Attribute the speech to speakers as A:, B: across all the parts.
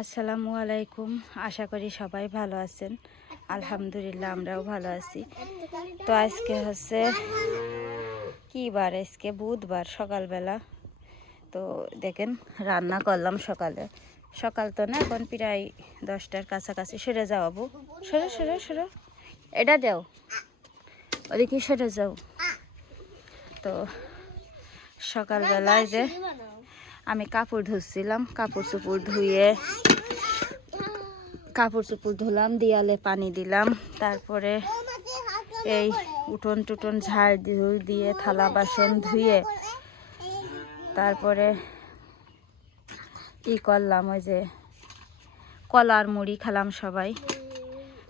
A: আসসালামু আলাইকুম। আশা করি সবাই ভালো আছেন। আলহামদুলিল্লাহ, আমরাও ভালো আছি। তো আজকে হচ্ছে কি বার? আজকে বুধবার, সকালবেলা। তো দেখেন, রান্না করলাম সকালে। সকাল তো না, এখন প্রায় দশটার কাছাকাছি। সেরে যাও, আবু। সরে সরে সরে। এটা দেও। ওদিকে সেরে যাও। তো সকালবেলায় যে আমি কাপড় ধুচ্ছিলাম, কাপড় চোপড় ধুয়ে কাপড় চোপড় ধুলাম, দিয়ালে পানি দিলাম, তারপরে এই উঠোন টুটন ঝাড় ঝুল দিয়ে থালা বাসন ধুয়ে তারপরে ই করলাম ওই যে কলার মুড়ি খেলাম সবাই।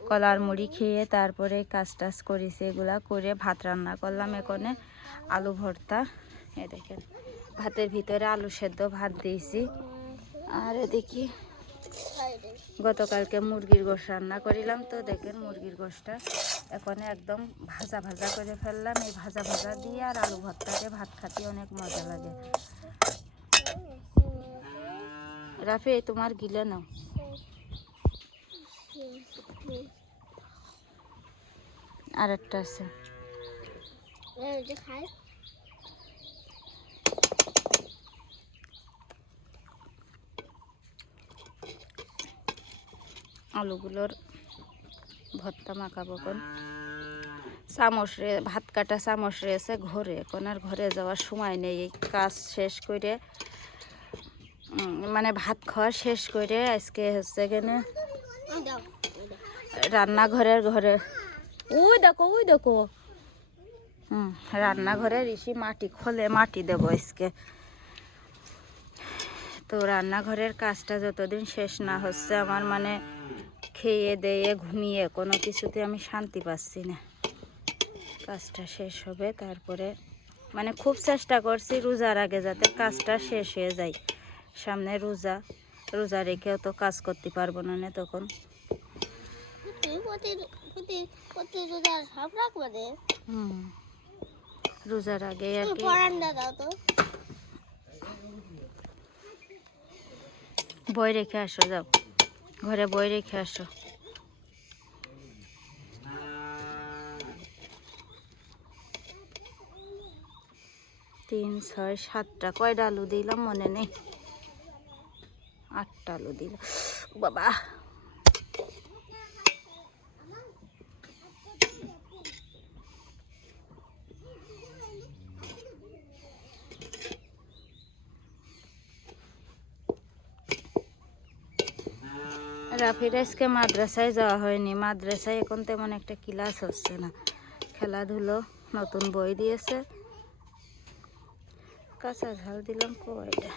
A: কলার মুড়ি খেয়ে তারপরে কাজ টাজ করেছি, এগুলা করে ভাত রান্না করলাম এখানে, আলু ভর্তা। এ দেখেন, ভাতের ভিতরে আলু সেদ্ধ ভাত দিয়েছি। আর এদিকে গতকালকে মুরগির গোশ রান্না করিলাম তো, দেখেন মুরগির গোশটা এখন একদম ভাজা ভাজা করে ফেললাম। এই ভাজা ভাজা দিয়ে আর আলু ভর্তাতে ভাত খাতে অনেক মজা লাগে। রাফি তোমার গিলে নাও। আর একটা আছে আলুগুলোর ভর্তা মাখাবো কোন চামচ রে ভাত কাটা চামচ রয়েছে ঘরে। এখন আর ঘরে যাওয়ার সময় নেই। এই কাজ শেষ করে মানে ভাত খাওয়া শেষ করে আজকে হচ্ছে এখানে রান্নাঘরের ঘরে। ওই দেখো ওই দেখো। হুম রান্নাঘরে ঋষি মাটি খোলে মাটি দেবো আজকে। তো রান্নাঘরের কাজটা যতদিন শেষ না হচ্ছে আমার মানে খেয়ে দেয়ে ঘুমিয়ে কোনো কিছুতে আমি শান্তি পাচ্ছি না। কাজটা শেষ হবে তারপরে মানে খুব চেষ্টা করছি রোজার আগে যাতে কাজটা শেষ হয়ে যায়। সামনে রোজা রোজা রেখেও তো কাজ করতে পারব না না তখন। রোজার আগে আর কি। বই রেখে আসো যাও। ঘরে বই রেখে আসো। তিন, ছয়, সাতটা। কয়টা আলু দিলাম? মনে নেই। আটটা আলু দিলাম। বাবা! রাফির, আজকে মাদ্রাসায় যাওয়া হয়নি। মাদ্রাসায় এখন তেমন একটা ক্লাস হচ্ছে না। খেলাধুলো নতুন বই দিয়েছে। কাঁচা ঝাল দিলাম কয়টা?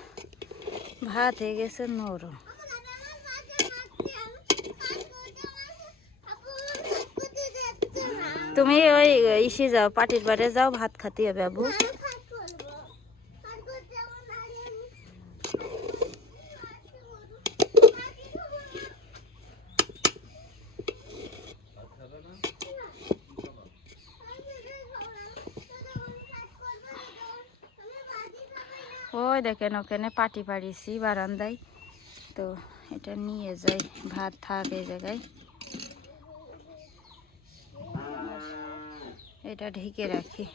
A: ভাত হয়ে গেছে নরম। তুমি ওই ইসে যাও, পাটির বাড়ি যাও, ভাত খাতে হবে বাবু ওই দেখেন, ওখানে পাটি পাড়িয়েছি বারান্দায়। তো এটা নিয়ে যাই, ভাত থাক এই জায়গায়। এটা ঢেকে রাখি।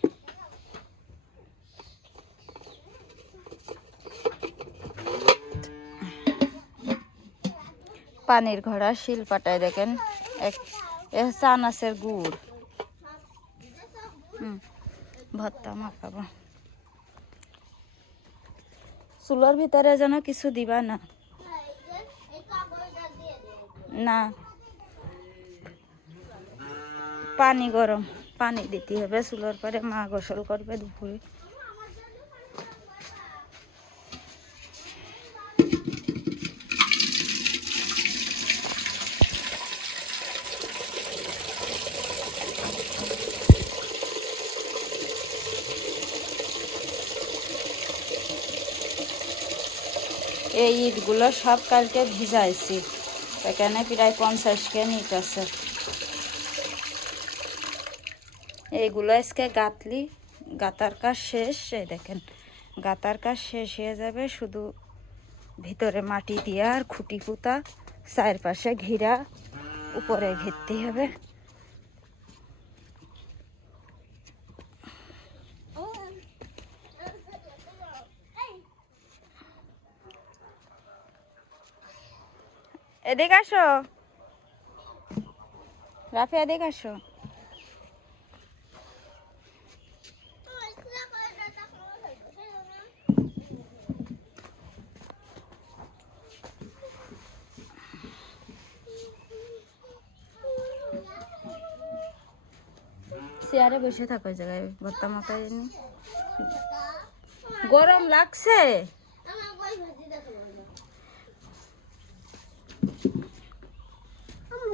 A: পানির ঘোড়া শিল পাটায় দেখেন, এক আনাসের গুড়। হুম, ভর্তা মাখাবো। চুলোর ভিতরে যেন কিছু দিবা না। না। পানি গরম পানি দিতে হবে চুলোর পরে মা গোসল করবে দুপুরে এই ইটগুলো সব কালকে ভিজাইছি। এখানে প্রায় পঞ্চাশ কেন ইট আছে। এইগুলো আজকে গাঁথলি গাতার কাজ শেষ, এই দেখেন গাতার কাজ শেষ হয়ে যাবে শুধু ভিতরে মাটি দিয়ে আর খুঁটি পুঁতা চারপাশে ঘিরা, উপরে ঘিরতে হবে। এদিকে আসো। রাফি এদিকে আসো। চেয়ারে বসে থাকো ওই জায়গায় ভর্তা মাখাই গরম লাগছে?